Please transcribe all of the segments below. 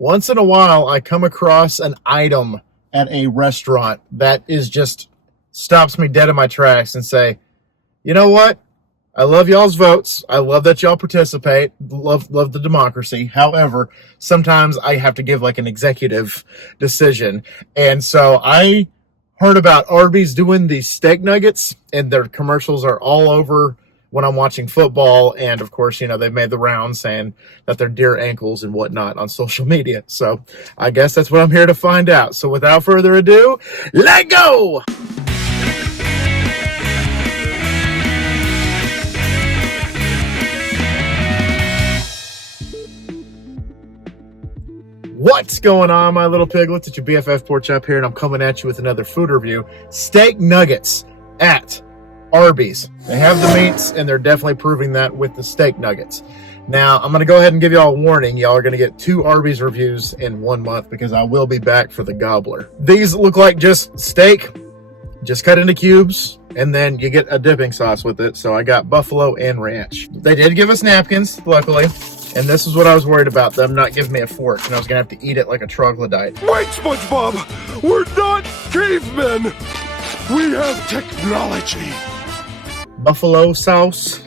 once in a while I come across an item at a restaurant that is just stops me dead in my tracks and say, you know what? I love y'all's votes. I love that y'all participate. Love the democracy. However, sometimes I have to give like an executive decision. And so I heard about Arby's doing these steak nuggets, and their commercials are all over when I'm watching football. And of course, you know, they've made the rounds saying that they're deer ankles and whatnot on social media. So I guess that's what I'm here to find out. So without further ado, let go! What's going on, my little piglets? It's your BFF Pork Chop here, and I'm coming at you with another food review. Steak nuggets at Arby's. They have the meats, and they're definitely proving that with the steak nuggets. Now, I'm going to go ahead and give y'all a warning. Y'all are going to get 2 Arby's reviews in 1 month because I will be back for the gobbler. These look like just steak, just cut into cubes, and then you get a dipping sauce with it. So I got buffalo and ranch. They did give us napkins, luckily. And this is what I was worried about, them not giving me a fork, and I was going to have to eat it like a troglodyte. Wait, SpongeBob! We're not cavemen! We have technology! Buffalo sauce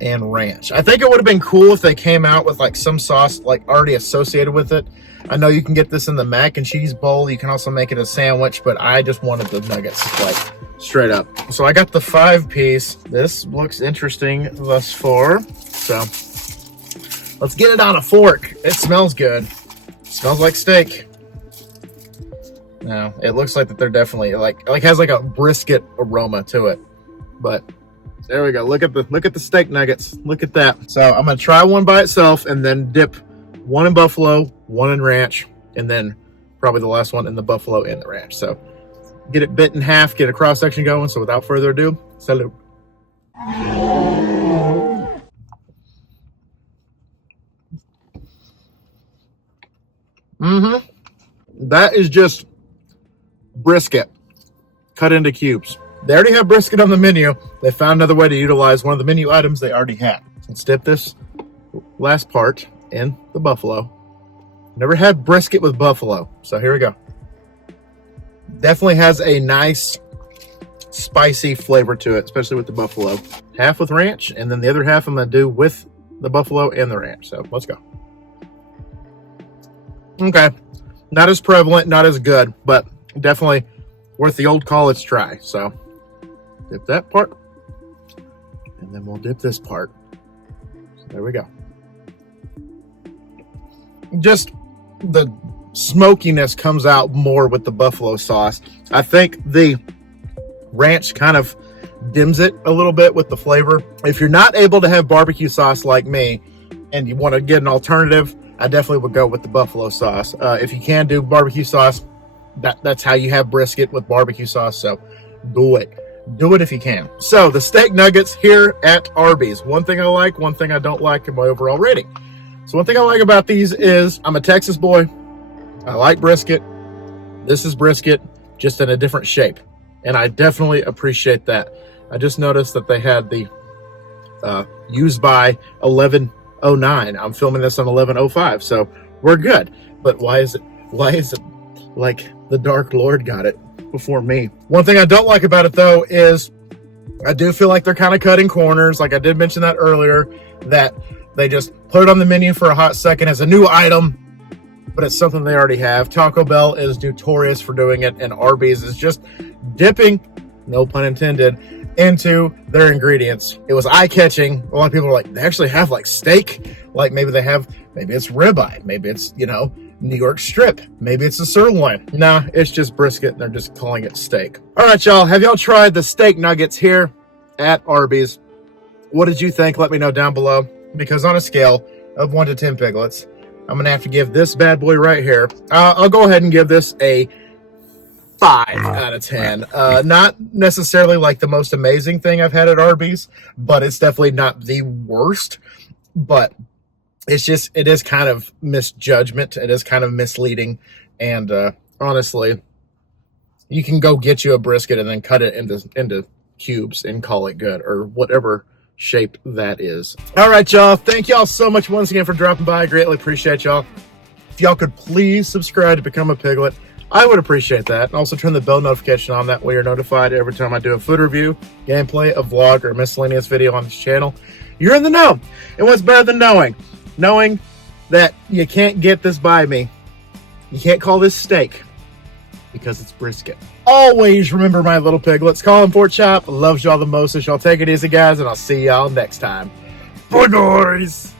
and ranch. I think it would have been cool if they came out with like some sauce like already associated with it. I know you can get this in the mac and cheese bowl. You can also make it a sandwich, but I just wanted the nuggets, like straight up. So I got the 5-piece. This looks interesting thus far. So let's get it on a fork. It smells good. It smells like steak. Now it looks like that they're definitely like has like a brisket aroma to it. But there we go. Look at the steak nuggets. Look at that. So I'm gonna try one by itself and then dip one in buffalo, one in ranch, and then probably the last one in the buffalo and the ranch. So get it bit in half, get a cross section going. So without further ado, salute. That is just brisket cut into cubes. They already have brisket on the menu. They found another way to utilize one of the menu items they already had. Let's dip this last part in the buffalo. Never had brisket with buffalo, so here we go. Definitely has a nice spicy flavor to it, especially with the buffalo. Half with ranch, and then the other half I'm gonna do with the buffalo and the ranch. So let's go. Okay, not as prevalent, not as good, but definitely worth the old college try. So dip that part, and then we'll dip this part. So there we go. Just the smokiness comes out more with the buffalo sauce. I think the ranch kind of dims it a little bit with the flavor. If you're not able to have barbecue sauce like me and you want to get an alternative, I definitely would go with the buffalo sauce. If you can do barbecue sauce, that's how you have brisket with barbecue sauce. So do it. Do it if you can. So the steak nuggets here at Arby's. One thing I like, one thing I don't like in my overall rating. So one thing I like about these is I'm a Texas boy. I like brisket. This is brisket, just in a different shape. And I definitely appreciate that. I just noticed that they had the used by 1109. I'm filming this on 1105, so we're good. But why is it like the Dark Lord got it before me? One thing I don't like about it though is I do feel like they're kind of cutting corners. Like I did mention that earlier, that they just put it on the menu for a hot second as a new item, but it's something they already have. Taco Bell is notorious for doing it, and Arby's is just dipping, no pun intended, into their ingredients. It was eye-catching. A lot of people are like, they actually have like steak. Like maybe it's ribeye. Maybe it's, New York strip. Maybe it's a sirloin. Nah, it's just brisket, and they're just calling it steak. All right, y'all. Have y'all tried the steak nuggets here at Arby's? What did you think? Let me know down below. Because on a scale of 1 to 10 piglets, I'm going to have to give this bad boy right here. I'll go ahead and give this a 5 out of 10. Not necessarily like the most amazing thing I've had at Arby's, but it's definitely not the worst. But it is kind of misjudgment. It is kind of misleading. And honestly, you can go get you a brisket and then cut it into cubes and call it good, or whatever shape that is. All right, y'all. Thank y'all so much once again for dropping by. I greatly appreciate y'all. If y'all could please subscribe to become a Piglet, I would appreciate that. And also turn the bell notification on. That way you're notified every time I do a food review, gameplay, a vlog, or a miscellaneous video on this channel. You're in the know. And what's better than knowing? Knowing that you can't get this by me. You can't call this steak because it's brisket. Always remember, my little piglets, KollinPorkChop loves y'all the most. So y'all take it easy, guys, and I'll see y'all next time. Bye, guys.